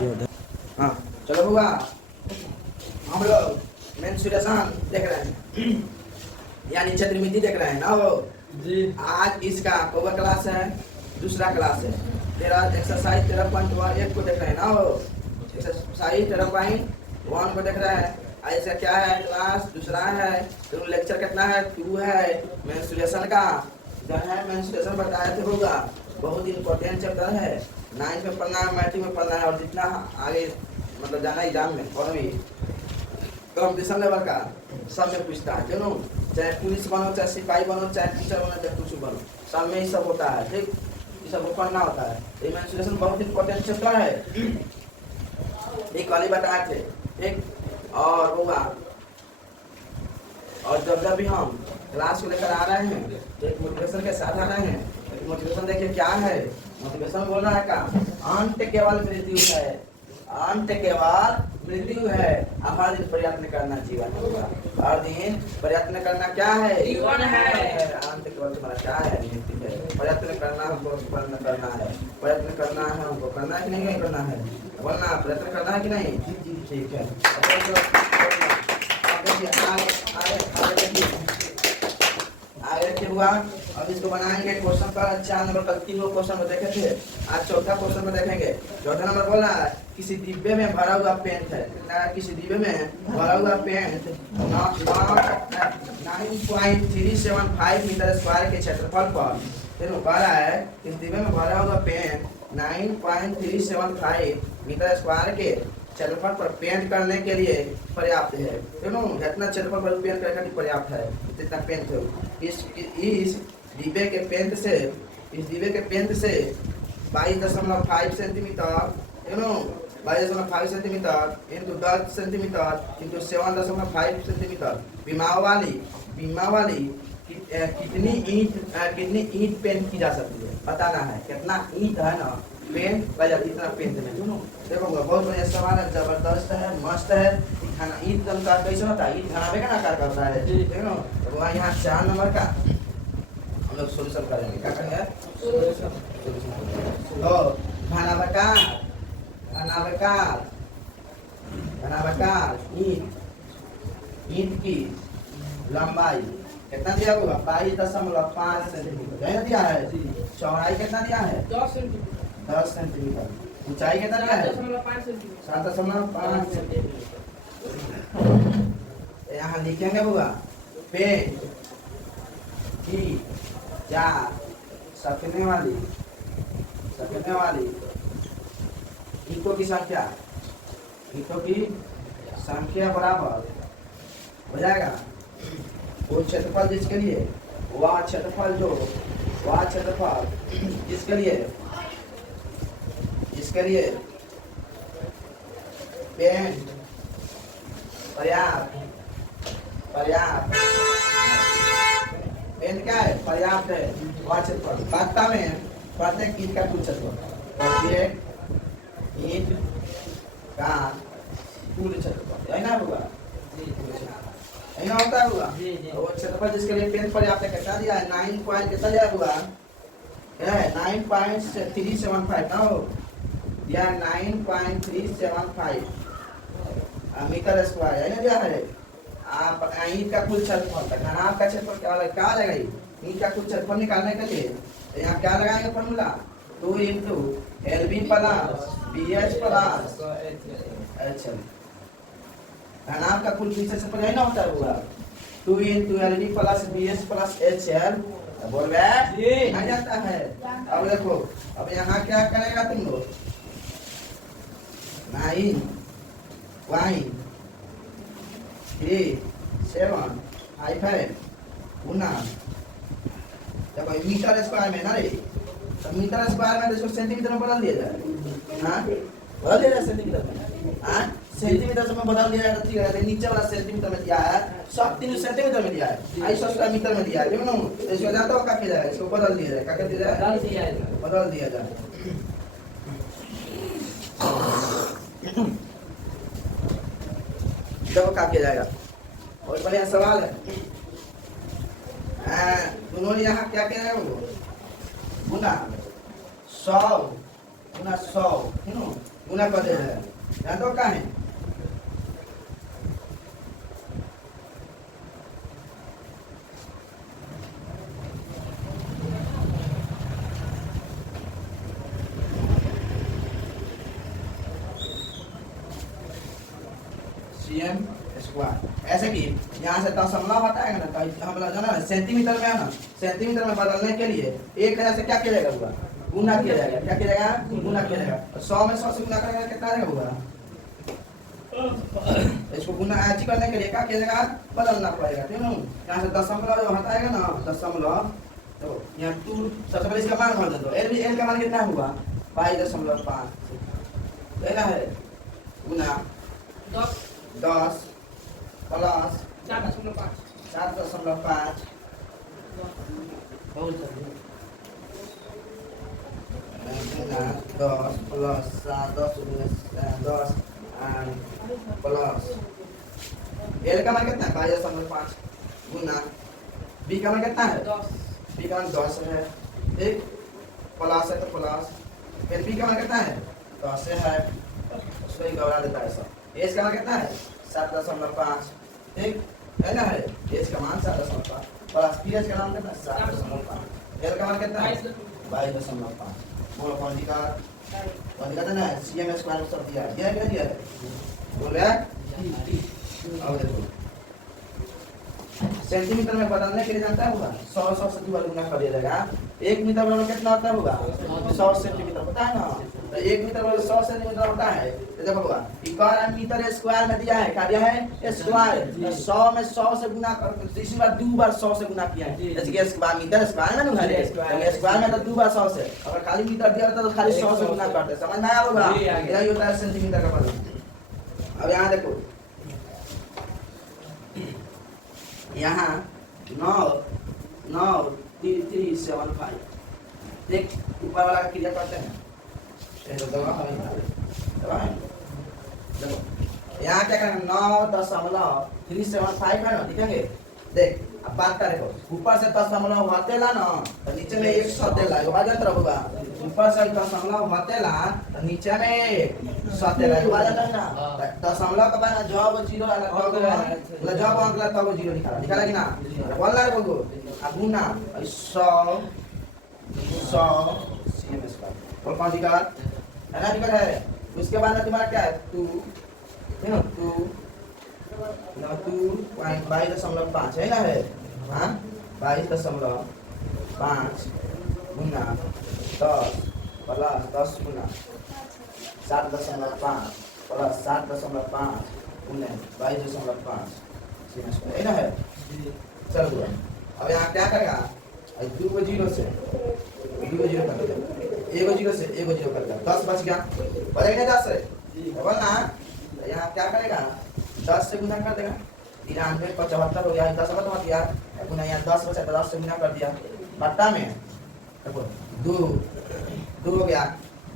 हाँ चलो बुआ, हम लोग मेंस्ट्रुएशन देख रहे हैं यानी चंद्रमिति देख रहे हैं ना वो जी। आज इसका कोवा क्लास है, दूसरा क्लास है। तेरा एक्सरसाइज 13.1 को देख रहे हैं ना वो एक्सरसाइज 13.1 को देख रहे हैं। आज इसका क्या है क्लास दूसरा है। तो लेक्चर कितना है 2 है। मेंस्ट्रुएशन का जो है मेंस्ट्रुएशन बताया थे होगा, बहुत इंपॉर्टेंट चैप्टर है। 9th में पढ़ना है, मैट्रिक में पढ़ना है और जितना आगे मतलब जाना एग्जाम में और भी कॉम्पिटिशन लेवल का सब में पूछता है। क्यों चाहे पुलिस बनो, चाहे सिपाही बनो, चाहे टीचर बनो, चाहे कुछ बनो, सब में ही सब होता है। ठीक, ये सब पढ़ना होता है। ये मेंस्ट्रुएशन बहुत इंपॉर्टेंट चैप्टर है, एक वाली बताए थे। ठीक, और होगा और जब जब भी हम क्लास को लेकर आ रहे हैं तो एक मोटिवेशन के साथ आ रहे हैं। मोटिवेशन देखिए क्या है। मोटिवेशन बोल रहा है का अंत केवल मृत्यु है, अंत केवल मृत्यु है। हर दिन प्रयत्न करना जीवन होगा, हर दिन प्रयत्न करना क्या है जीवन है। अंत केवल तुम्हारा क्या है मृत्यु है। प्रयत्न करना हमको, प्रयत्न करना है, प्रयत्न करना है हमको, करना है कि नहीं करना है, बोलना प्रयत्न करना है कि नहीं। ठीक है, आगे हुआ। अब इसको बनाएंगे क्वेश्चन का 4 नंबर का 3 क्वेश्चन में देखे थे, आज चौथा क्वेश्चन में देखेंगे। चौथा नंबर बोला है किसी डिब्बे में भरा हुआ पेंट है, किसी डिब्बे में भरा हुआ पेंट 9.375 मीटर स्क्वायर के क्षेत्रफल पर कह रहा है इस डिब्बे में भरा हुआ पेंट 9.375 मीटर स्क्वायर के क्षेत्रफल पर पेंट करने के लिए पर्याप्त है। जितना क्षेत्रफल पर पेंट करने के लिए पर्याप्त है जितना पेंट है। इस डिब्बे के पेंट से 22.5 centimetre 22.5 centimetre into 10 centimetre into 7.5 centimetre बीमा वाली कितनी ईंट पेंट की जा सकती है, बताना है। कितना ईंट है ना पेंट कर जाती इतना पेंट में। देखो बहुत बढ़िया सवाल है, जबरदस्त है, मस्त है। खाना ईंट का कैसे होता है, ईंट घनावे का आकार करता है। ठीक है ना, तो यहाँ 4 नंबर का हम लोग सोल्यूशन करेंगे। क्या करेंगे तो घनावकार ईंट की लंबाई कितना दिया होगा 22.5 सेंटीमीटर दिया है। चौड़ाई कितना दिया है 10 सेंटीमीटर। ऊंचाई कितना दिया है 7.5 सेंटीमीटर। यहाँ लिखेंगे होगा पेंट की 4 सकने वाली ईंटों की संख्या बराबर हो जाएगा वो क्षेत्रफल जिसके लिए वह क्षेत्रफल जिसके लिए पेंट पर्याप्त पेंट क्या है पर्याप्त है वह क्षेत्रफल। वास्तव में प्रत्येक ईंट का कुल क्षेत्रफल, प्रत्येक ईंट का कुल क्षेत्रफल यही ना होगा, यही ना होता होगा। वो क्षेत्रफल जिसके लिए पेंट पर्याप्त है कितना दिया है 9 पॉइंट कितना दिया हुआ है 9.375 ना हो या 9.375 मीटर स्क्वायर यही ना दिया है। आप ईंट का कुल क्षेत्रफल तक घनाभ का क्षेत्रफल क्या आ जाएगा, ईंट का कुल क्षेत्रफल निकालने के लिए तो यहाँ क्या लगाएंगे formula 2 into LB plus BH plus HL। घनाभ का कुल क्षेत्रफल यही ना होता होगा 2 into LB plus BH plus HL। बोल रहे आ जाता है। अब देखो अब यहाँ क्या करेगा तुम लोग 9.375 गुना देखो मीटर स्क्वायर में ना रे, तो मीटर स्क्वायर में इसको सेंटीमीटर में बदल दिया जाए। हाँ बदल दिया जाए सेंटीमीटर में। हाँ सेंटीमीटर से बदल दिया जाए। ठीक है, नीचे वाला सेंटीमीटर में दिया है, सब 3 सेंटीमीटर में दिया है, 250 मीटर में दिया है। देखो ना इसको जाता हो क्या किया जाए, इसको बदल दिया जाए। क्या कर दिया जाए बदल दिया जाए। देखो क्या किया जाएगा, बहुत बढ़िया सवाल है। उन्होंने यहाँ क्या किया है वो गुना 100 गुना 100 गुना कर दे है यहाँ तो का है cm स्क्वायर ऐसे कि यहाँ से दशमलव हटाएगा ना तो हम लोग जाना सेंटीमीटर में है ना सेंटीमीटर में बदलने के लिए 1000 से क्या किया जाएगा हुआ गुना किया जाएगा क्या किया जाएगा गुना किया जाएगा 100 में 100 से गुना करेंगे कितना आएगा हुआ इसको गुना ऐसी करने के लिए क्या किया जाएगा बदलना पड़ेगा ठीक है यहाँ से दशमलव जो हटाएगा ना दशमलव तो यहाँ 2 सबसे पहले इसका मान भर दो एल का मान कितना हुआ 22.5 लेना है गुना 10 प्लस 4.5 बहुत 10 प्लस 10 प्लस एल का मान कितना है 22.5 गुना बी का मान कितना है 10 बी का मान 10 है ठीक प्लस है तो प्लस फिर बी का मान कितना है 10 है उसको ही गौरा देता है सब एस का मान कितना है 7.5 ठीक है ना है एस का मान 7.5 प्लस पी एच का मान कितना 7.5 एल का मान कितना है 22.5 बोलो कौन सी का ना सीएम स्क्वायर सब दिया क्या दिया बोले अब देखो सेंटीमीटर में बदलने के लिए जानता होगा 100 से गुना कर दिया जाएगा 1 मीटर बराबर कितना होता होगा 100 सेंटीमीटर पता है ना तो 1 मीटर बराबर 100 सेंटीमीटर होता है तो देखो होगा इक्वल मीटर स्क्वायर में दिया है क्या दिया है स्क्वायर 100 में 100 से गुना कर तीसरी बार 2 बार 100 से गुना किया है जैसे कि स्क्वायर मीटर स्क्वायर में ना स्क्वायर में तो 2 बार 100 से अगर खाली मीटर दिया होता तो खाली 100 से गुना करते समझ में आया होगा यही होता है सेंटीमीटर का बदल अब यहाँ देखो यहाँ 9.3375 देख ऊपर वाला का क्रिया करते हैं यहाँ क्या करना 9.375 है ना लिखेंगे देख अब बात करें ऊपर से दशमलव हटेला ना तो नीचे में 100 देला एक बात जानते रहोगा ऊपर से दशमलव हटेला तो नीचे में 100 देला एक बात जानते ना दशमलव का बाद जवाब 0 आला मतलब जवाब अंक ला तब 0 निकाला कि ना बोल रहा है बगो अब गुना 100 सीएम स्क्वायर और कौन सी का है ना निकल है उसके बाद तुम्हारा क्या है 2 है ना 2 22.5 है ना है हाँ 22.5 गुना 10 प्लस 10 गुना 7.5 प्लस 7.5 गुना 22.5 है ना है चल हुआ अब यहाँ क्या करेगा 2 को 0 से 2 को 0 कर देगा 1 को 0 से 1 को 0 कर देगा 10 बच गया बचेगा 10 है बोल ना यहाँ क्या करेगा 10 से गुना कर देगा 93.75 हो गया 10 बता दिया गुना यहाँ 10 बचा 10 से गुना कर दिया बट्टा में देखो 2 हो गया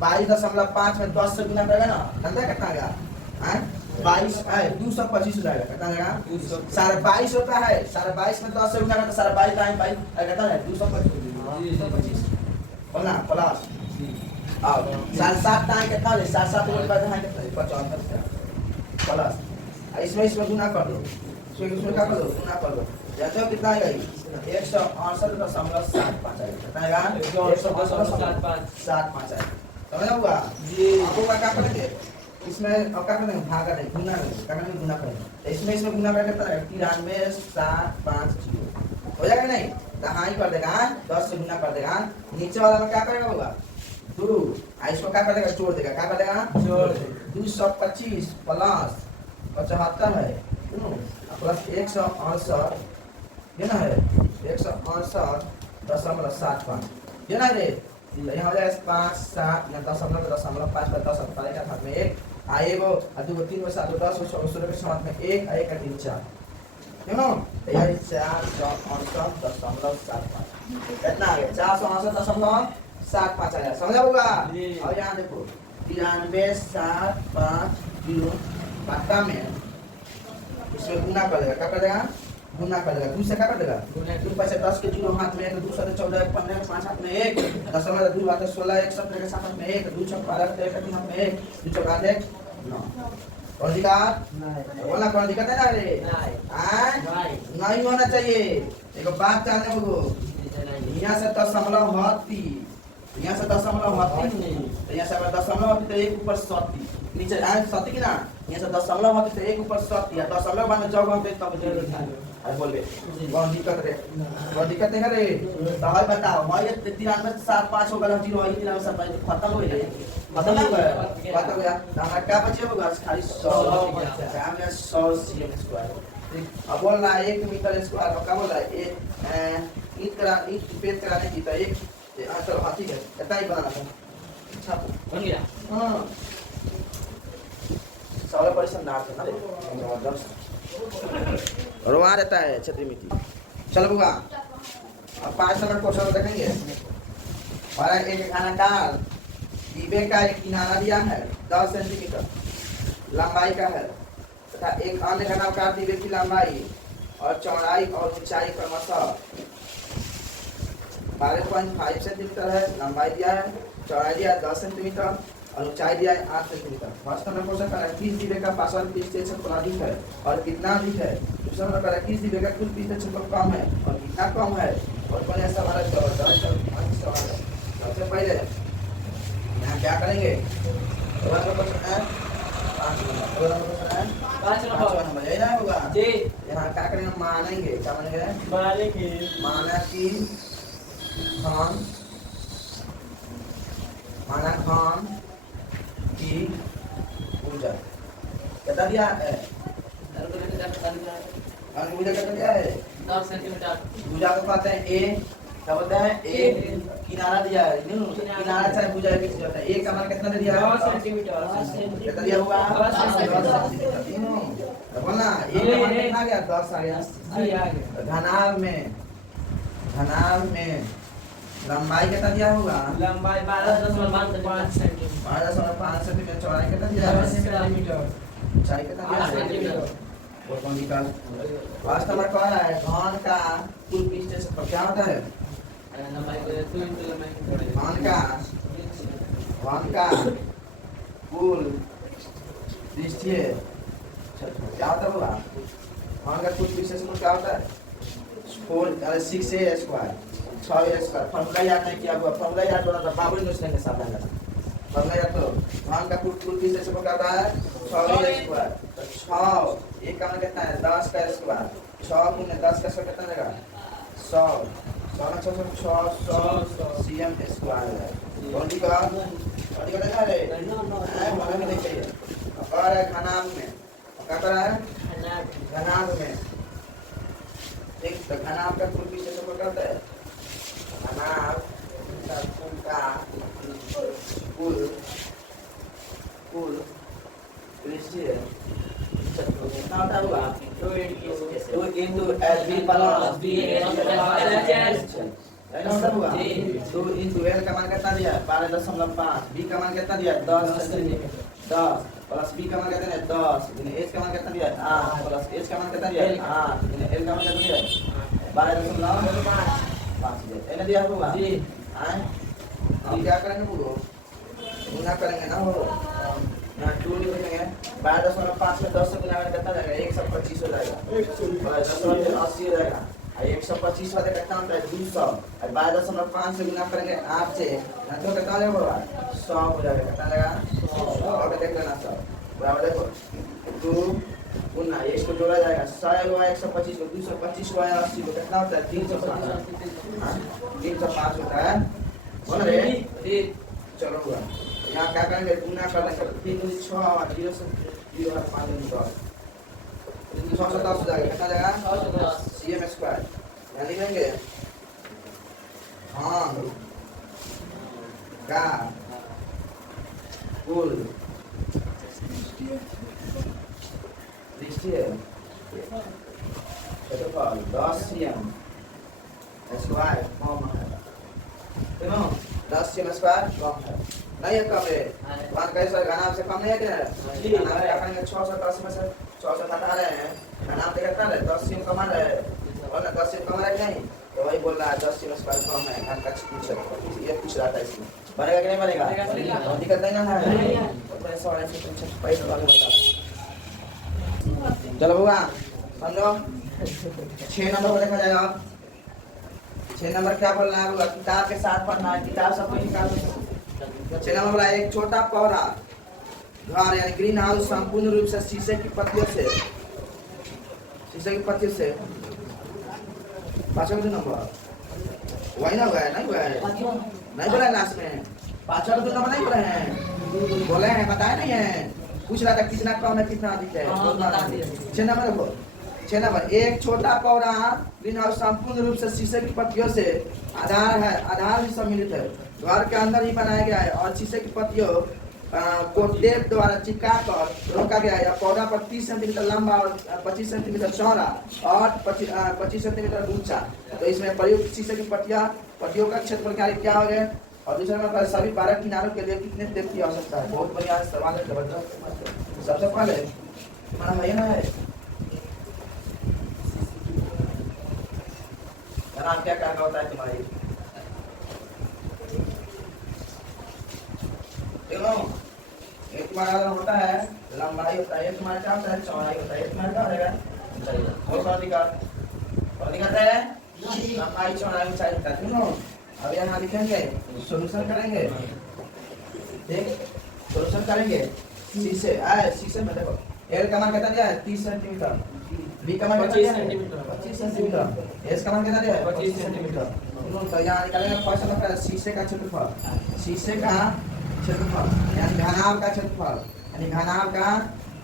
22.5 में 10 से गुना करेगा ना धंधा कितना गया हैं 22 है 225 हो जाएगा कितना जाएगा 22.5 होता है 22.5 में 10 से गुना करता 22.5 टाइम 22 कितना है 225 बोलना प्लस अब 7.5 टाइम कितना है 7.7 बोल पाए हैं कितना 75 प्लस इसमें गुना कर दो इसमें क्या कर दो गुना कर दो जानते हो कितना आएगा 168.75 आएगा कितना आएगा 168.75 आएगा समझ हुआ जी आपको क्या करेंगे इसमें अब क्या करेंगे भागा नहीं गुना नहीं क्या करेंगे गुना करेंगे इसमें गुना करके कितना आएगा 93.750 हो जाएगा नहीं यहाँ ही कर देगा 10 से गुना कर देगा नीचे वाला में क्या करेगा होगा 2 इसको क्या कर देगा जोड़ देगा क्या कर देगा जोड़ 225 प्लस 75 है प्लस 168 ये ना है 168.75 ये ना रे यहाँ हो जाएगा 5 7 या 10.5 पर 10 का हाथ में 1 आएगो 2 3 7 10 16 के साथ में 1 1 का 3 4 यू नो यह 468.75 कितना आ गया 468.75 आया समझा होगा और यहाँ देखो 93.750 बट्टा में इसमें गुना कर देगा क्या कर देगा गुना कर देगा, 2 से क्या कर देगा, 2 पैसे 10 के 0 हाथ में 1, 2 से 14, 15 के 5 हाथ में 1, 10 में 2 बात 16, 1 सप्ताह के 7 हाथ में 1, 2 चौक 12 के 3 हाथ में 1, 2 चौक 8 9। और दिक्कत बोलना, कौन दिक्कत है ना रे? नहीं होना चाहिए। एक बात जानने को, यहाँ से दशमलव हती, यहाँ से दशमलव हती, यहाँ से दशमलव हती तो 1 ऊपर 70 नीचे आए 70 की ना, यहाँ से दशमलव हती तो 1 ऊपर 70 या दशमलव बाद में जब हम तब अरे बोल बे कौन दिक्कत रे? कौन दिक्कत है रे? तो भाई बताओ, मैं 93 7 5 हो गया 0 है 93 7 5 खत्म हो गए, खत्म हो गया, बात हो गया। हमारा क्या बचे होगा खाली 100 क्या में 100 cm स्क्वायर। अब बोल रहा है 1 मीटर स्क्वायर का, क्या बोल रहा है ईंट पेंट कराने की तो 1 चलो हाँ ठीक है, इतना ही बनाना था। अच्छा बन गया। हाँ सारा परिश्रम डाल के ना और वहाँ रहता है छतरी मिट्टी। चलो बुआ, अब 5 नंबर क्वेश्चन देखेंगे। हमारा एक घनाकार डिब्बे का एक किनारा दिया है 10 सेंटीमीटर लंबाई का है तथा एक अन्य घनाकार डिब्बे की लंबाई और चौड़ाई और ऊंचाई क्रमशः 12.5 सेंटीमीटर है, लंबाई दिया है, चौड़ाई दिया है 10 सेंटीमीटर और ऊंचाई दिया है 8 सेंटीमीटर। फर्स्ट नंबर क्वेश्चन का किस डिब्बे का पार्शियल पीस क्षेत्रफल अधिक है और कितना अधिक है? दूसरा नंबर का किस डिब्बे का कुल पीस क्षेत्रफल कम है और कितना कम है? और कौन ऐसा हमारा जबरदस्त सवाल है। सबसे पहले यहाँ क्या करेंगे? पाँच नंबर यही ना होगा जी। यहाँ क्या करेंगे? मानेंगे, क्या मानेंगे? माना कि खान की पूजा कितना दिया है? पूजा कितना दिया है? 10 सेंटीमीटर। पूजा को कहते हैं ए, क्या बोलते हैं? ए किनारा दिया है, किनारा चाहे पूजा किस होता है? ए का मान कितना दिया है? 10 सेंटीमीटर। कितना दिया होगा? 10 सेंटीमीटर। बोलना ए का मान कितना गया? 10 आ गया। जी आ गया। घनाभ में लंबाई कितना दिया होगा? लंबाई 12.5 सेंटीमीटर। 12.5 सेंटीमीटर। चौड़ाई कितना दिया है? 10 सेंटीमीटर। ऊंचाई कितना दिया 8 है? सेंटीमीटर। और कौन निकाल? फर्स्ट नंबर कह रहा है घन का कुल पृष्ठ क्षेत्रफल क्या होता है? लंबाई को 2 इंटू लंबाई घन का कुल पृष्ठीय क्षेत्रफल क्या होता होगा? घन का कुल पृष्ठीय क्षेत्रफल क्या होता है? 6a square 6a square. Formula याद नहीं किया हुआ, फॉर्मूला याद होना था बाबू ने उसने साथ आया था। फॉर्मूला याद तो घन का कुल पृष्ठीय क्षेत्रफल क्या होता है? 6a square. तो 6 एक का मान कितना है? 10 का स्क्वायर। 6 गुने 10 का स्क्वायर कितना देगा? 100 600 cm स्क्वायर है। कौन सी का देखा रे? मन में देखिए। और है घनाभ में क्या कर रहा है? घनाभ में एक तो घनाभ का कुल पृष्ठीय क्षेत्रफल क्या होता है? घनाभ का कुल पृष्ठीय क्षेत्रफल कितना होता होगा? 2 into LB प्लस B होगा। 2 into L का मान कितना दिया? 12.5। B का मान कितना दिया? 10 सेंटीमीटर। 10 प्लस B का मान कितना है? 10 H का मान कितना दिया? 8 प्लस H का मान कितना दिया? 8 L का मान कितना दिया? 12.5 दिया। दिया होगा जी। हम क्या करेंगे? बोलो गुना करेंगे ना। वो यहाँ 2 लिखेंगे। 12.5 में 10 से गुना करेंगे कितना जाएगा? 125 हो जाएगा। 10 में 80 हो जाएगा। 125 वाले कितना होता है? 200। और 12.5 से गुना करेंगे 8 से ना तो कितना जाएगा? 100 हो जाएगा। कितना जाएगा? 100। अब देख लेना 100 बराबर देखो 2 गुना एक को जोड़ा जाएगा 100 हुआ 125 को 225 हुआ 80 को कितना होता है? 305 होता है। बोल रे चलो हुआ। यहाँ क्या करेंगे? गुना करने का 3 2 6 और 0 से 0 और 5 10 100 से 10 हो जाएगा। कितना जाएगा? 10 cm स्क्वायर। यहाँ लिखेंगे हाँ का कुल पृष्ठीय क्षेत्रफल 10 cm स्क्वायर कम है। 10 cm स्क्वायर कम है। नहीं है कम है। वन कैसे घना से कम नहीं है क्या? जी, घना है। क्या करेंगे 610 में से 600 हटा रहे हैं घना पे कितना है 10 सीम कमा रहे हैं और ना 10 सीम कमा रहे कि नहीं तो वही बोल रहा है 10 सीम स्क्वायर कम है घन का पूछ ये पूछ रहा था इसमें बनेगा कि नहीं बनेगा बनेगा। दिक्कत नहीं ना है नहीं। तो पैसा वाले से पूछे पैसा वाले बता चलो बुआ समझो 6 नंबर को देखा जाएगा 6 नंबर क्या बोल रहा है बुआ किताब के साथ पढ़ना है किताब सब कोई निकाल दो 6 नंबर बोला एक छोटा पौधा घर यानी ग्रीन हाउस संपूर्ण रूप से शीशे की पत्तियों से पांचवा नंबर वही ना हुआ है नहीं हुआ है नहीं बोला है लास्ट में पांचवा नंबर नहीं बोले हैं बोले हैं बताए नहीं है पूछ रहा था कितना कम है कितना अधिक है हाँ, बता दिए। 6 नंबर देखो 6 नंबर एक छोटा पौधा ग्रीन हाउस संपूर्ण रूप से शीशे की पत्तियों से आधार ही सम्मिलित है घर के अंदर ही बनाया गया है और शीशे की पत्तियों को टेप द्वारा चिपका कर रोका गया है पौधा पर 30 सेंटीमीटर लंबा और 25 सेंटीमीटर चौड़ा और 25 सेंटीमीटर ऊंचा तो इसमें प्रयुक्त शीशे की पत्तियों का क्षेत्रफल क्या हो गया और दूसरा नंबर सभी 12 किनारों के लिए कितने टेप की आवश्यकता है बहुत बढ़िया सवाल है जबरदस्त सबसे पहले तुम्हारा भैया ना है नाम क्या कहना होता है तुम्हारी देखो एक तुम्हारा होता है लंबाई होता है एक तुम्हारा क्या होता है चौड़ाई होता है एक तुम्हारा क्या रहेगा और कौन दिखाता है लंबाई चौड़ाई ऊंचाई होता है सुनो अब यहाँ लिखेंगे सॉल्यूशन करेंगे ठीक सॉल्यूशन करेंगे शीशे में देखो एल का मान कितना दिया है 30 सेंटीमीटर बी का मान कितना दिया है 25 सेंटीमीटर एस का मान कितना दिया है 25 सेंटीमीटर सुनो तो यहाँ निकालेंगे फर्स्ट नंबर शीशे का क्षेत्रफल यानी घनाभ का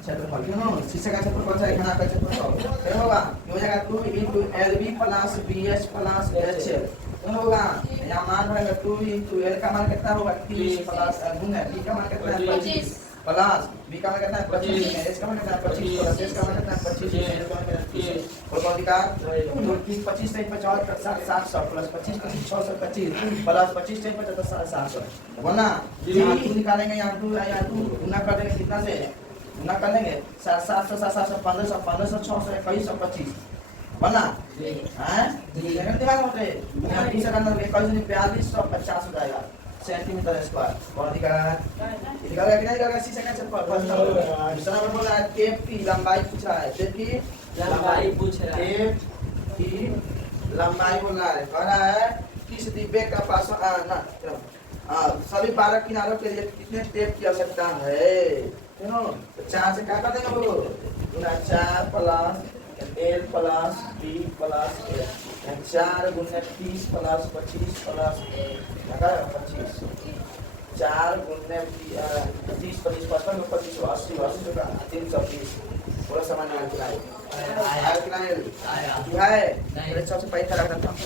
क्षेत्रफल क्यों शीशे का क्षेत्रफल है घनाभ का क्षेत्रफल क्या होगा हो जाएगा 2 into LB plus BH plus HL क्या होगा यहाँ मान रहेगा 2 into L का मान कितना होगा 30 प्लस गुना B का मान कितना है 25 प्लस B का मान कितना है 25 H का मान कितना है 25 प्लस S का मान कितना है 25 L का मान कितना है 30 और कौन दिखा तो 25 से 50 700 प्लस 25 से 625 प्लस 25 से 50 700 बोलना यहाँ 2 निकालेंगे यहाँ 2 गुना कर देंगे कितना से गुना कर लेंगे 700 1500 1500 600 2125 बोलना हैं लेकिन दिमाग होते यहाँ 20 का अंदर 4250 हो जाएगा सेंटीमीटर स्क्वायर और दिखा रहा है दिखा रहा है कि नहीं दिखा रहा है शीशे का क्षेत्रफल दूसरा नंबर बोल रहा है टेप की लंबाई पूछ रहा है टेप की लंबाई पूछ रहा है टेप की लंबाई बोल रहा है कह रहा है किस डिब्बे का पास सभी 12 किनारों के लिए कितने टेप की आवश्यकता है क्यों तो 4 से क्या कर देंगे बोलो 4 plus L plus B plus A 4 गुने 30 प्लस 25 प्लस 25 4 गुने 30 25 55 25 80 80 का 320 पूरा सामान निकाल के आया कि नहीं आया जो है मेरे सबसे पैसा रख देता हूँ